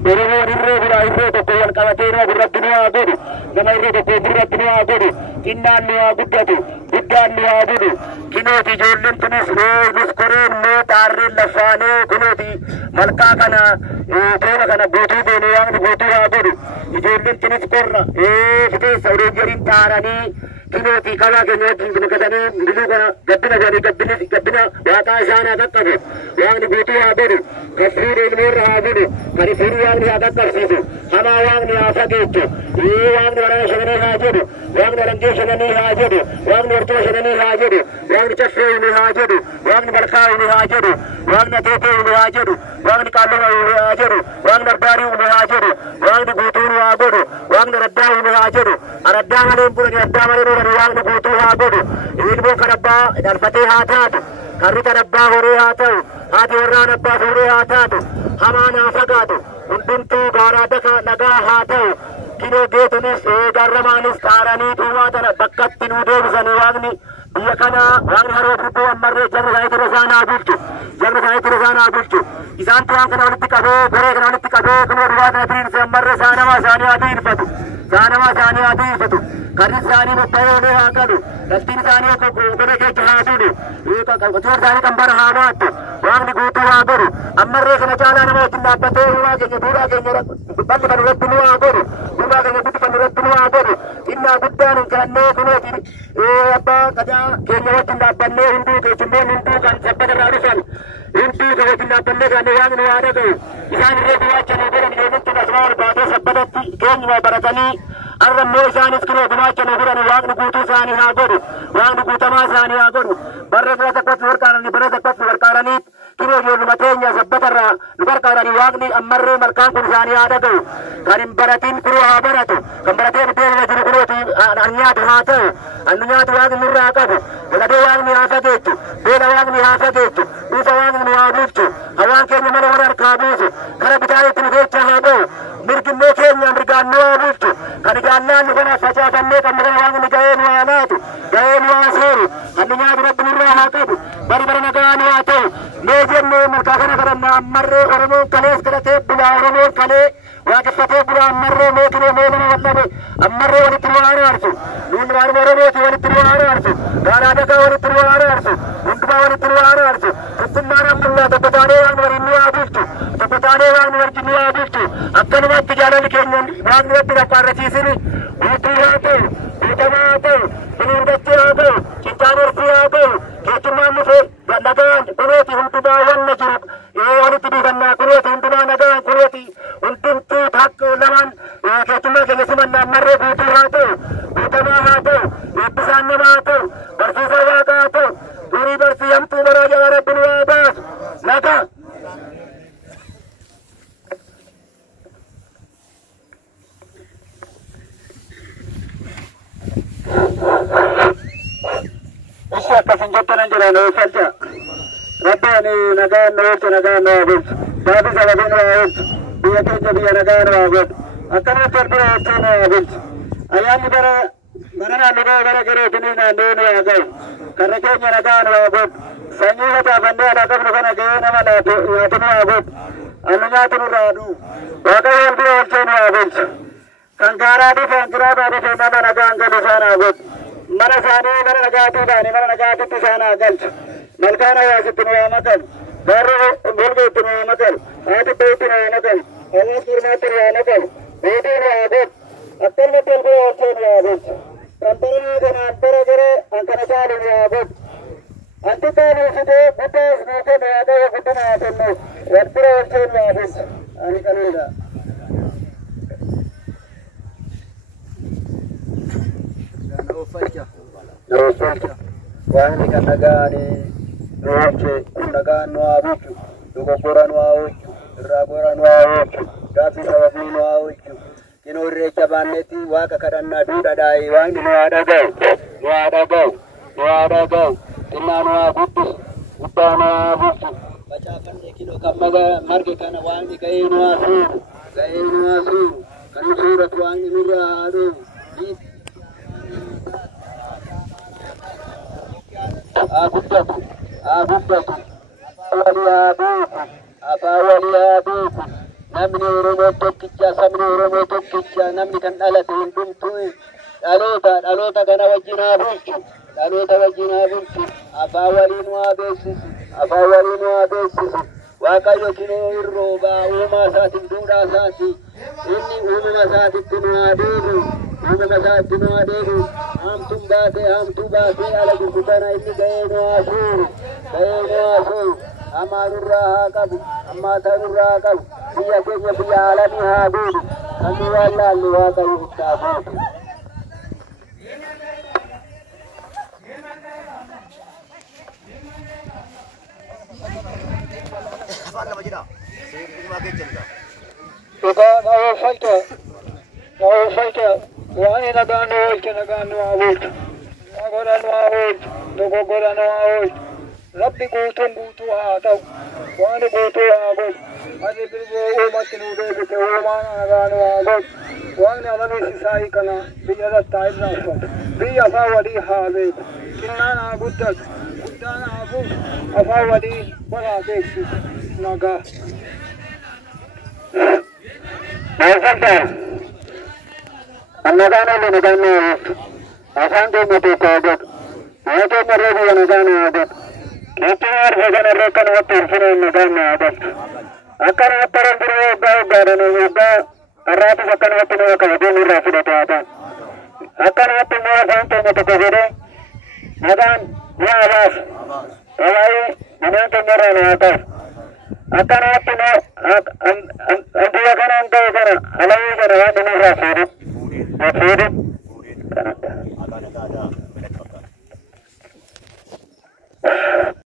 Oromoon irree tokko wal qabatee nama gurratti nu haa godhu. Nama irree tokko gurratti nu haa godhu. Xinnaan nu haa guddatu. Guddaan nu haa godhu. Kinooti ijoolleen tunis nus koreen nuu xaarreen laffaanee kunooti malkaa kana toora kana guutuu deemee waaqni guutuu haa godhu. Ijoolleen tunis korra fiteessa oreejeriin xaaranii kinooti kabaa keenya wajjin gatanii biluu kana gabbina jedhanii gabbina waaqaa isaanii haa qaqqabu. Waaqni guutuu haa godhu. Kan fuudhee ilmoorra haa godhu. Kan fuudhuu waaqni haa qaqqabsiisu. Hamaa waaqni haa fageechu. Waaqni waraana shananii haa jedhu. Waaqni walangee shananii haa jedhu. Waaqni wartuma shananii haa jedhu. Waaqni caffee uni haa jedhu. Waaqni malkaa uni haa jedhu. Waaqni ateetee uni haa jedhu. Waaqni qaalloma uni haa jedhu. Waaqni arbaarii uni haa jedhu. Waaqni guutuun haa godhu. Waaqni araddaa uni haa jedhu. Araddaa malee hin bulani araddaa malee nuurani waaqni guutuu haa godhu. Ilmoo kan abbaa dhalfatee haa taatu. Karri kan abbaa horee haa ta'u. Haati warraan abbaa fuudhee haa taatu. Hamaan haa fagaatu. Hundumtuu gaaraa daka nagaa haa ta'u. Kinoo geetunis garramaanis xaaranii tuumaa tana bakkatti nuu deebisanii waaqni biyya kana waaqni haroo guddoo ammarree jarri isaanii ture isaan haa bulchu. Jarri isaanii ture isaan haa bulchu. Isaan tuwaan kana walitti qabee goree kana walitti qabee kunoo dhibaa kana diriirse ammarree saanamaa isaanii haa diriirfatu. Saanamaa isaanii haa diriirfatu. Karri isaanii bobba'ee haa qalu. Galtiin isaanii godhe keessa haa bulu. Qotoon isaanii kan bara haa baattu. Waaqni guutuu haa godhu. Ammarree kana caalaa nama wajjin dhaabbatee uumaa keenya duudhaa keenya balli kan irratti nu haa godhu. Duudhaa keenya guddi kan irratti nu haa godhu. Innaa guddaan hin kadhannee kunooti abbaa gadaa keenya wajjin dhaabbannee hunduu keessummoonni hunduu kan sabbata irraa dhufan. Hunduu kan wajjin dhaabbannee kan waaqni waa dhaga'u. Isaan irree gumaachanii godhan ijoolletti asuma ol baatee sabbatatti keenyuma baratanii arrammoo isaanis kunoo gumaachanii godhan waaqni guutuu isaanii haa godhu. Waaqni guutamaa isaanii haa godhu. Barra bira takkatti warqaaranii bara takkatti warqaaranii kinoo ijoolluma teenya sabbatarraa nu gargaaranii waaqni ammarree malkaan kun isaanii haa dhaga'u. Kan hin baratin kunoo haa baratu. Kan baratee buddeenuma jiru kunooti nyaatu haa ta'u. Annu nyaatu waaqni nurraa haa qabu. Galadee waaqni haa fageechu. Beela waaqni haa fageechu. Dhuufa waaqni nu haa bulchu. Hawaan keenya mana wal harkaa buusu. Kara bitaanetti nu keessa haa ba'u. Mirginnee keenya mirgaan nu haa bulchu. Kan ijaallaa nu kana facaafannee kan maqaa waaqni ga'ee nu haa laatu. Ga'ee nu haa seeru. Annu nyaatu rabbi nurraa haa qabu. Bari bara nagaa nu haa ta'u. Mee jennee malkaa kana kadhannaa ammarree Oromoon kalees kadhatee bulaa Oromoon kalee waaqeffatee bulaa ammarree mootinee mee nama wallabe ammarree walitti nu haa aarsu. Nuun waan Oromooti walitti nu haa aarsu. Gaaraa dagaa walitti nu haa aarsu. Hundumaa walitti nu haa aarsu. Tokkummaan Abdullaa tokko taanee waaqni waliin nu haa bulchu. Tokko taanee waaqni waliin nu haa bulchu. Akkanumatti jaalalli keenya waaqni walitti rakkaarrachiisini. Guutuu haa ta'u. Guutamaa haa ta'u. Bineeldachee haa ta'u. Cincaan horsii haa ta'u. Keessummaan dhufee nagaan kunooti hundumaa wanna jiru walitti dhiifannaa kunooti hundumaa nagaan kunooti hundumtuu takka lamaan keessummaa keenya simannaa ammarree guutuu haa ta'u. Guutamaa haa ta'u. Eebbisaan namaa haa ta'u. Barsiisaa waaqaa haa ta'u. Durii barsii hamtuu baraa jalaa rabbi nu haa baasu. Nagaa. Ishi akkasin jettanan jira nu falcha. Rabbiin nagaan nu oolchu nagaan nu haa bulchu. Saafi sababii nu haa oolchu. Biyya keenya biyya nagaa nu haa godhu. Akkanatti wal bira oolchuu nu haa bulchu. Ayyaanni bara naannoo bara gareetinis naannoo nu haa ga'u. Karra keenya nagaa nu haa godhu. Sanyii facaafannee alaa qabnu kana ga'ee nama nyaatu nu haa godhu. Annu nyaatu nurraa dhufu. Waaqayyo wal bira oolchuu nu haa bulchu. Kan gaaraa dhufe hanqiraataa dhufe nama nagaan galu isaan haa godhu. Mana isaanii mana nagaatii baane mana nagaatitti isaan haa galchu. Malkaan hawaasitti nu haa makalu. Gaarri golgeetti nu haa makalu. Haati beetti nu haa makalu. Hawaas firmaatti nu haa makalu. Beetii nu haa godhu. Akkanumatti wal bira oolchuu nu haa bulchu. Kan baranaa kanaan bara garee hankana caalu nu haa godhu. Anti kaanuu fidee guddaas nuu kennu haa ta'u guddina haa kennu. Wal bira oolchuu nu haa bulchu. Ani kanuudha. Waaqni kan nagaani nu oolche nagaan nu haa bulchu. Dogoggora nu haa oolchu. Irraa gora nu haa oolchu. Gaaffii sababii nu haa oolchu. Kinoo irreecha baannetti waaqa kadhannaa duudhaadhaa waaqni nu haa dhaga'u. Nu haa dhaga'u. Nu haa dhaga'u. Xinnaa nu haa guddisu. Guddaa nu haa bulchu. Facaafannee kinoo kan marge kana waaqni ga'ee nu haa suuru. Ga'ee nu haa suuru. Kan nu suuratu waaqni nurraa haa dhufu. Aguddatu, aguddatu, wali haa beeku, afaan wali haa beeku, namni Oromoo tokkicha sabni Oromoo tokkicha namni kan dhalate hundumtuu dhaloota kana wajjin haa bulchu dhaloota wajjin haa bulchu afaan waliin waa beeksisu Waaqayyo kinoo irrooba uumaa isaatiif duudhaa isaati inni uumama isaatitti nu haa deebi'u hamtuu baatee ala jirtu kana inni ga'ee nu haa suuru ammaanurraa haa qabu ammaatanurraa haa qabu biyya keenya biyya alanii haa guutu kan nu wallaallu Waaqayyo itti haa guutu. Naofalta waan nagaan abuut dogogoran abuut rabbi guutuu haa ta'u waan guutuu haa godhu ati birboo uumatti nu deebite uumaan nagaan haa godhu waan alanis isaa kana biyya dattaa irraanfatu biyya afaan walii haa beeku xinnaan haa guddatu guddaan haa buusu afaan walii walaa beeksisu nagaa. Naofalta nagaan abuut afaan keenya tokko haa godhu haa keenya irra biyya nagaan haa godhu. Keetiin argaa irraa kan watti hir'ineen nagaan haa godhu. Akkan watti biroo waggaa arraatis akkan watti nama qabatee irraa fudhatu haa ta'u. Akkan watti immoo afaan keenya tokko godhee nagaan ni abaasu. Tawaayii manaan keenya irraa haa ta'u. Akkan watti immoo